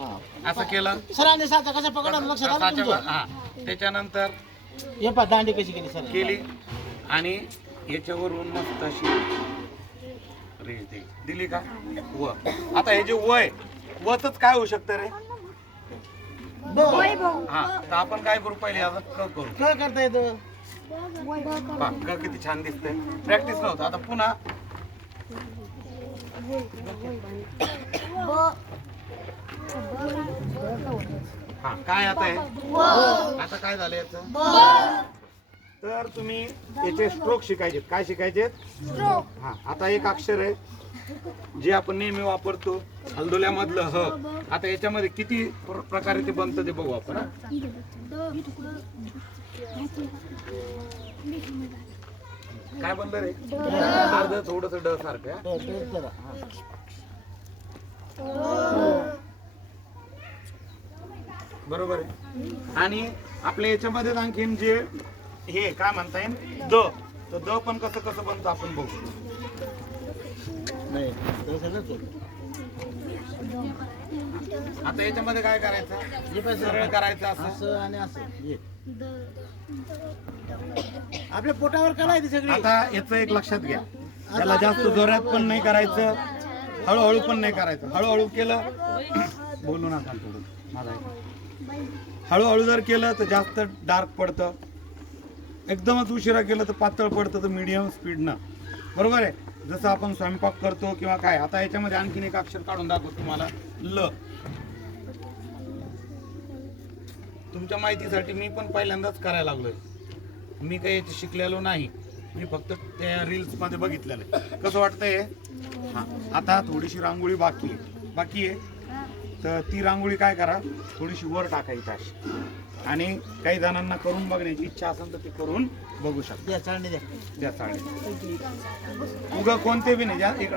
हा. असं केलं सरांनी साचा कसा पकडा लक्षात आलं हा त्याच्यानंतर हे पहा दांडी कशी केली सर केली आणि याच्यावरून मस्त अशी रेष दिली का व आता हे जे वय वच काय होऊ शकतं रे हा तर आपण काय करू पहिले आता क करू काय करता येतं पहा, क किती छान दिसतंय प्रॅक्टिस नव्हतं आता पुन्हा हा काय आता आहे आता काय झालं याचं? तर तुम्ही याचे स्ट्रोक शिकायचे काय शिकायचे हा आता एक अक्षर आहे. जे आपण नेहमी वापरतो हलदोल्यामधलं ह. आता याच्यामध्ये किती प्र- प्रकारे ते बनतं ते बघू आपण हा. काय बनलं रे? अर्ध थोडस ड सारखं हा. हो, ते करा. हा. बरोबर आहे. आणि आपल्या याच्यामध्ये आणखीन जे हे काय म्हणता येईल द. तर द पण कसं कसं बनतं आपण बघू. नाही. आता याच्यामध्ये काय करायचं? सरळ सर करायचं असं. आणि असं. हे. आपल्या पोटावर ती सगळी. आता याचं एक लक्षात घ्या. त्याला जास्त जोरात पण नाही करायचं. हळूहळू पण नाही करायचं. हळूहळू केलं. बोलू नका थोडं. माझा. हळूहळू जर केलं तर जास्त डार्क पडतं. एकदमच उशिरा केलं तर पातळ पडतं तर मीडियम स्पीडनं बरोबर आहे? जसं आपण स्वयंपाक करतो किंवा काय आता याच्यामध्ये आणखीन एक अक्षर काढून दाखवतो तुम्हाला. ल. तुमच्या माहितीसाठी मी पण पहिल्यांदाच करायला लागलोय. मी काही याचे शिकलेलो नाही. मी फक्त त्या रील्समध्ये बघितलेलं आहे. कसं वाटतंय? हा आता थोडीशी रांगोळी बाकी आहे. बाकी आहे? तर ती रांगोळी काय करा थोडीशी वर टाकायची अशी. आणि काही जणांना करून बघण्याची इच्छा असेल तर ते करून बघू शकता. द्या उगा कोणते बी नाही ज्या एक